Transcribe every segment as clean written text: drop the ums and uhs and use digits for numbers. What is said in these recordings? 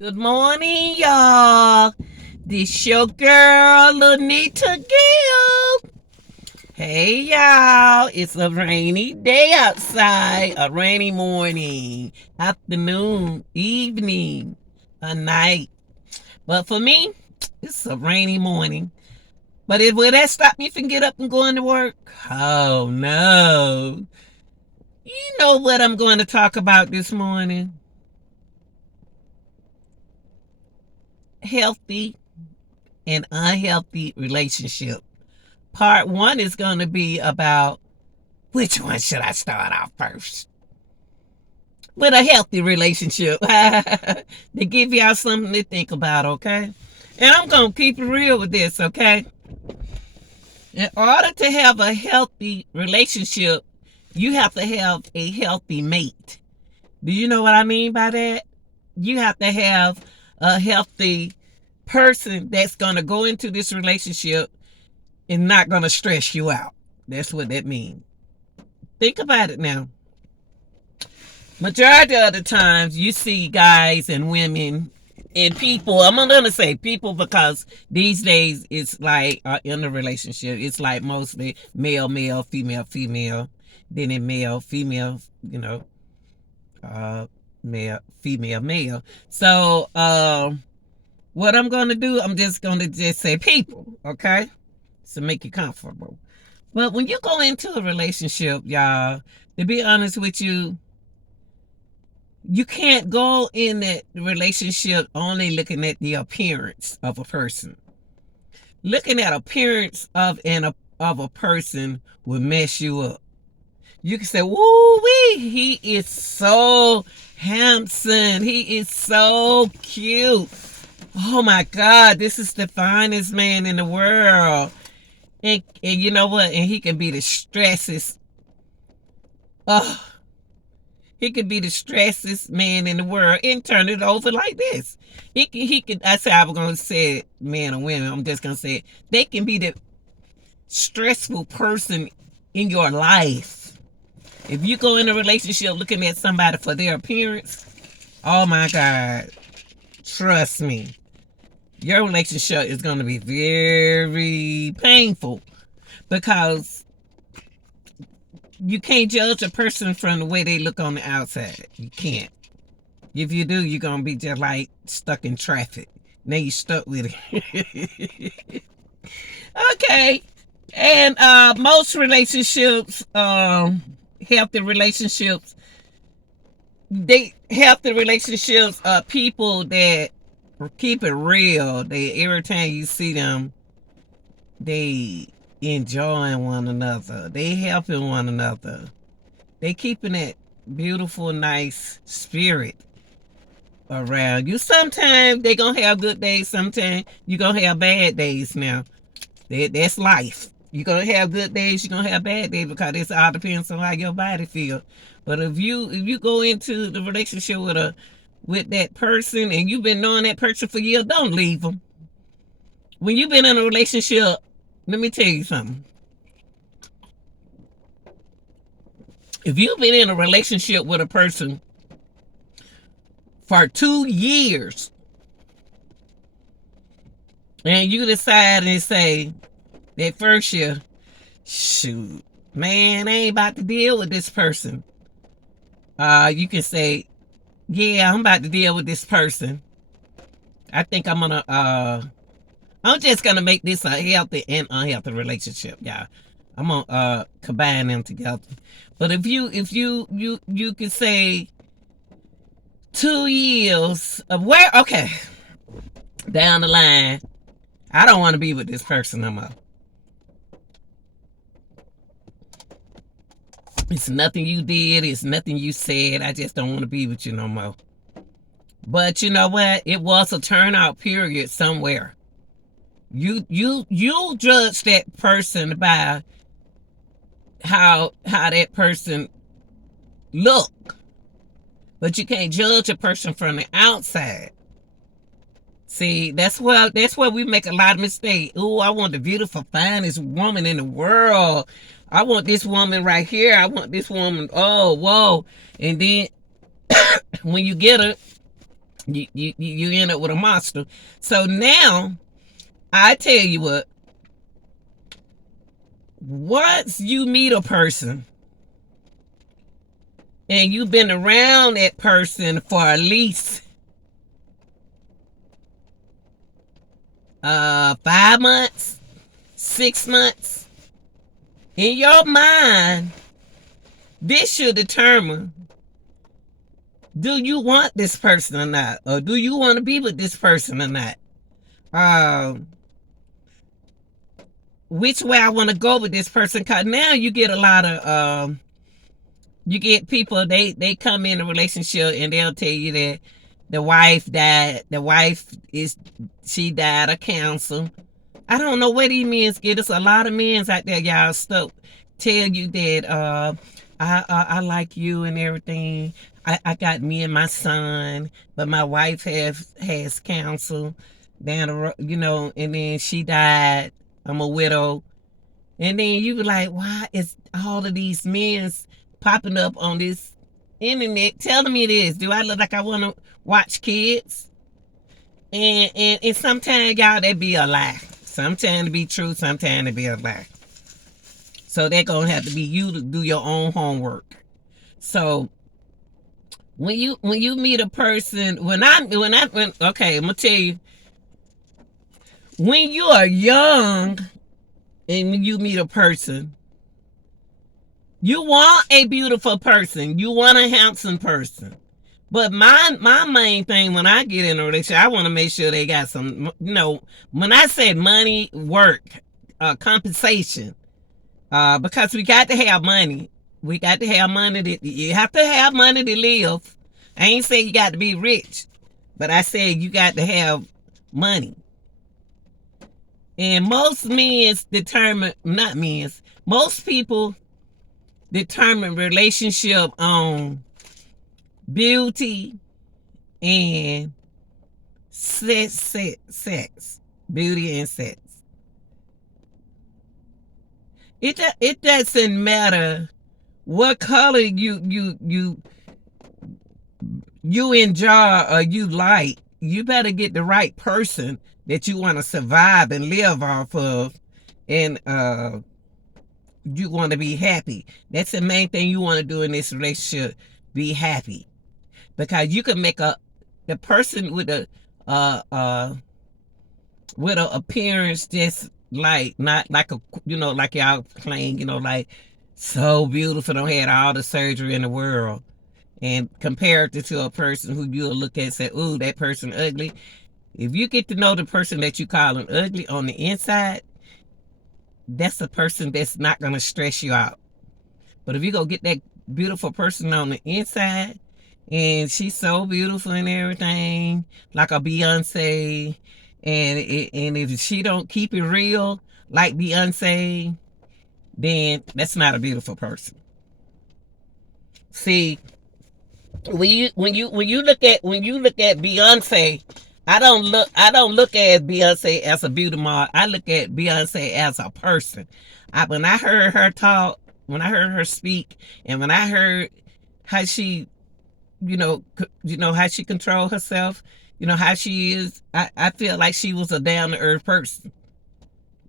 Good morning, y'all. This your girl, Lanita Gill. Hey, y'all. It's a rainy day outside. A rainy morning, afternoon, evening, a night. But for me, it's a rainy morning. But will that stop me from get up and going to work? Oh, no. You know what I'm going to talk about this morning? Healthy and unhealthy relationship. Part one is going to be about which one should I start off first? With a healthy relationship. To give y'all something to think about, okay? And I'm going to keep it real with this, okay? In order to have a healthy relationship, you have to have a healthy mate. Do you know what I mean by that? You have to have a healthy person that's going to go into this relationship and not going to stress you out. That's what that means. Think about it now. Majority of the times you see guys and women and people, I'm gonna say people because these days it's like in a relationship, it's like mostly male, male, female, female, then in male, female, male, female, male. So what I'm gonna do, I'm just gonna say people, okay? To make you comfortable. But when you go into a relationship, y'all, to be honest with you, you can't go in that relationship only looking at the appearance of a person. Looking at appearance of a person will mess you up. You can say, "Woo wee, he is so handsome. He is so cute. Oh my God, this is the finest man in the world." And you know what? And he can be the stressest. Oh, he could be the stressest man in the world and turn it over like this. He can. I said I was gonna say it, man or women. I'm just gonna say it. They can be the stressful person in your life. If you go in a relationship looking at somebody for their appearance, oh my God, trust me, your relationship is gonna be very painful because you can't judge a person from the way they look on the outside. You can't. If you do, you're gonna be just like stuck in traffic. Now you stuck with it. Okay. And most relationships, healthy relationships, they healthy relationships are people that keep it real. They every time you see them, they enjoying one another. They helping one another. They keeping that beautiful, nice spirit around you. Sometimes they gonna have good days. Sometimes you gonna have bad days. Now that's life. You gonna have good days. You gonna have bad days because it all depends on how your body feel. But if you go into the relationship with that person and you've been knowing that person for years, don't leave them. When you've been in a relationship, let me tell you something. If you've been in a relationship with a person for 2 years and you decide and say that first year, shoot, man, I ain't about to deal with this person. You can say, yeah, I'm about to deal with this person. I think I'm just gonna make this a healthy and unhealthy relationship, y'all. I'm gonna combine them together. But if you can say 2 years of where, okay, down the line, I don't want to be with this person no more. It's nothing you did. It's nothing you said. I just don't want to be with you no more. But you know what? It was a turnout period somewhere. You judge that person by how that person look, but you can't judge a person from the outside. See, that's where we make a lot of mistakes. Oh, I want the beautiful, finest woman in the world. I want this woman right here. I want this woman. Oh, whoa. And then when you get her, You end up with a monster. So now I tell you what, once you meet a person and you've been around that person for at least 5 months, 6 months, in your mind, this should determine, do you want this person or not? Or do you want to be with this person or not? Which way I want to go with this person? Because now you get a lot of, you get people, they come in a relationship and they'll tell you that the wife died. She died of cancer. I don't know what these men get. There's a lot of men out there, y'all, stuck tell you that I like you and everything. I got me and my son, but my wife has cancer down the road, and then she died. I'm a widow. And then you be like, why is all of these men popping up on this internet telling me this? Do I look like I want to watch kids? And sometimes, y'all, that be a lie. Sometimes it be true, sometimes it be a lie. So they're going to have to be you to do your own homework. So when you meet a person, okay, I'm going to tell you, when you are young and when you meet a person, you want a beautiful person. You want a handsome person. But my main thing when I get in a relationship, I want to make sure they got some, when I say money, work, compensation, because we got to have money. We got to have money. You have to have money to live. I ain't say you got to be rich, but I said you got to have money. And most people determine relationship on beauty and sex. Beauty and sex. It doesn't matter what color you enjoy or you like. You better get the right person that you want to survive and live off of, and you want to be happy. That's the main thing you want to do in this relationship. Be happy, because you can make the person with a appearance just like, not like a, like y'all claim, like so beautiful, don't had all the surgery in the world, and compare it to a person who you'll look at and say, ooh, that person ugly. If you get to know the person that you call them ugly on the inside, that's a person that's not going to stress you out. But if you go get that beautiful person on the inside, and she's so beautiful and everything, like a Beyonce, and if she don't keep it real like Beyonce, then that's not a beautiful person. See, when you look at Beyonce, I don't look at Beyonce as a beauty model. I look at Beyonce as a person. When I heard her talk, when I heard her speak, and when I heard how she, how she control herself, how she is, I feel like she was a down to earth person.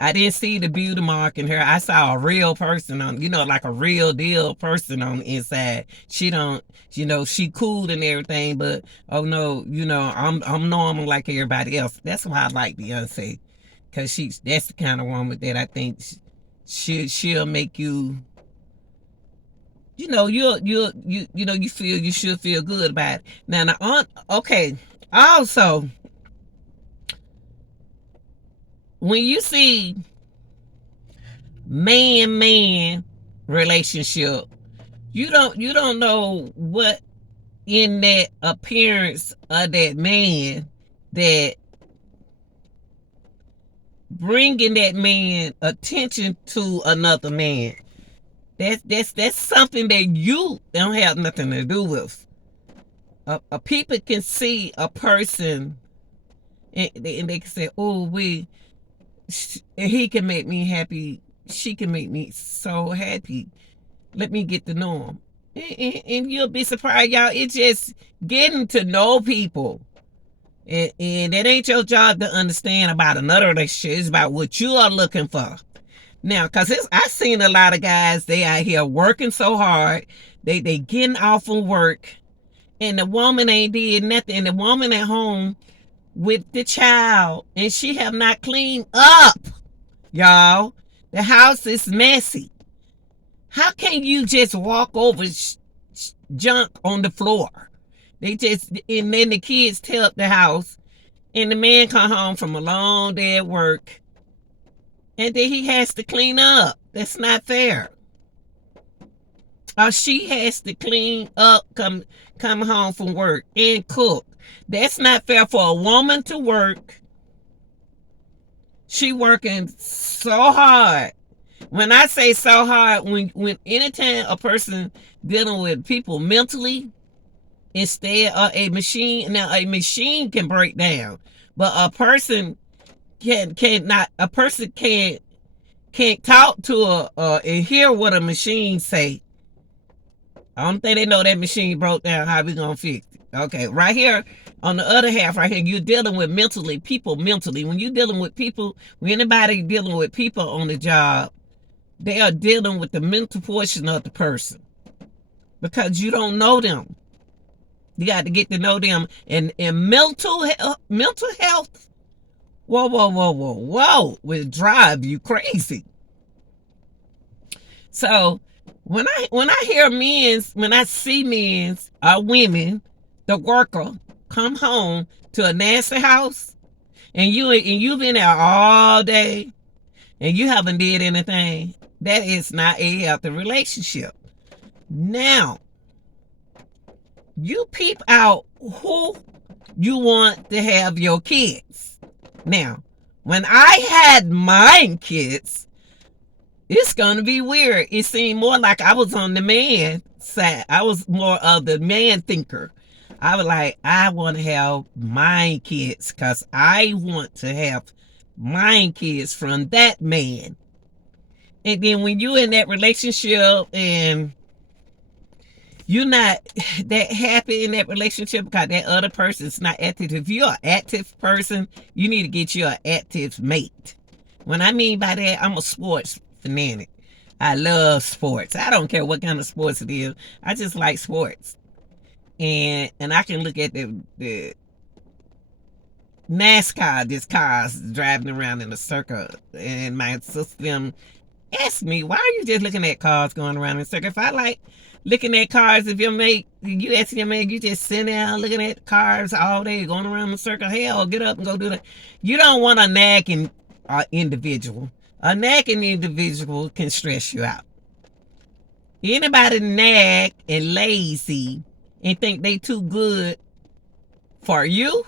I didn't see the beauty mark in her. I saw a real person on, like a real deal person on the inside. She don't, she cool and everything, but oh no, I'm normal like everybody else. That's why I like Beyonce, because that's the kind of woman that I think she'll make you, you should feel good about it. Now, okay. Also, when you see man relationship, you don't know what in that appearance of that man that bringing that man attention to another man. That's something that you don't have nothing to do with. People can see a person and they can say, oh, he can make me happy. She can make me so happy. Let me get to know him. And you'll be surprised, y'all. It's just getting to know people. And it ain't your job to understand about another relationship. It's about what you are looking for. Now, because I've seen a lot of guys, they out here working so hard. They getting off from work, and the woman ain't did nothing. And the woman at home with the child, and she have not cleaned up, y'all. The house is messy. How can you just walk over junk on the floor? And then the kids tear up the house, and the man come home from a long day at work, and then he has to clean up. That's not fair. Or she has to clean up, come home from work and cook. That's not fair for a woman to work. She working so hard. When I say so hard, when anytime a person dealing with people mentally, instead of a machine, now a machine can break down, but a person can't talk to and hear what a machine say. I don't think they know that machine broke down. How we gonna fix it? Okay, right here on the other half, right here, you're dealing with people mentally. When you're dealing with people, when anybody dealing with people on the job, they are dealing with the mental portion of the person because you don't know them. You got to get to know them. And mental health, whoa, will drive you crazy. So when I see men's or women, the worker come home to a nasty house, and you've been there all day, and you haven't did anything, that is not a healthy relationship. Now, you peep out who you want to have your kids. Now, when I had my kids, it's gonna be weird. It seemed more like I was on the man side. I was more of the man thinker. I was like, I want to have my kids because I want to have my kids from that man. And then when you in that relationship and you're not that happy in that relationship because that other person's not active. If you're an active person, you need to get you an active mate. When I mean by that, I'm a sports fanatic. I love sports. I don't care what kind of sports it is. I just like sports. And I can look at the NASCAR, these cars driving around in a circle, and my sister asked me, why are you just looking at cars going around in a circle? If I like looking at cars, if you ask your man, you just sitting there looking at cars all day, going around in a circle, hell, get up and go do that. You don't want a nagging individual. A nagging individual can stress you out. Anybody nag and lazy and think they too good for you,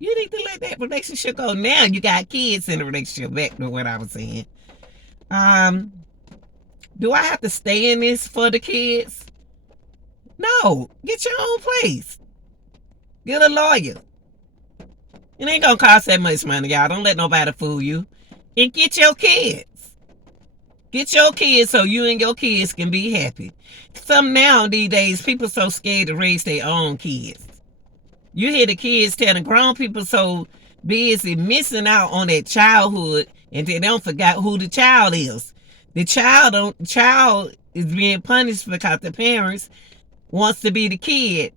you need to let that relationship go. Now you got kids in the relationship, back to what I was saying. Do I have to stay in this for the kids? No. Get your own place. Get a lawyer. It ain't gonna cost that much money, y'all. Don't let nobody fool you. And get your kids. Get your kids so you and your kids can be happy. Some now these days, people so scared to raise their own kids. You hear the kids telling grown people so busy missing out on their childhood, and they don't forget who the child is. The child is being punished because the parents wants to be the kid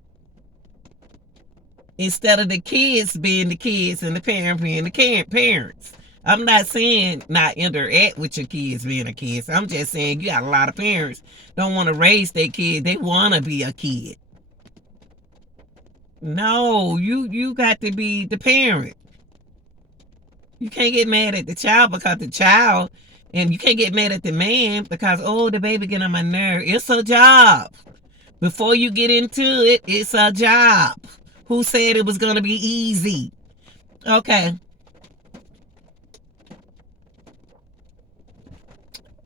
instead of the kids being the kids and the parent being the parents. I'm not saying not interact with your kids being a kid. I'm just saying you got a lot of parents don't want to raise their kid. They want to be a kid. No, you got to be the parent. You can't get mad at the child because the child, and you can't get mad at the man because, oh, the baby get on my nerve. It's a job. Before you get into it, it's a job. Who said it was going to be easy? Okay.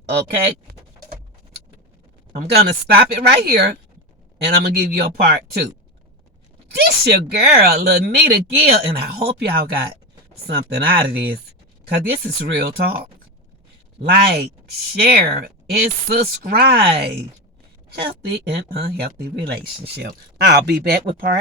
Okay. I'm going to stop it right here, and I'm going to give you a part 2. This your girl, Lanita Gill, and I hope y'all got something out of this, because this is real talk. Like, share, and subscribe. Healthy and unhealthy relationship. I'll be back with part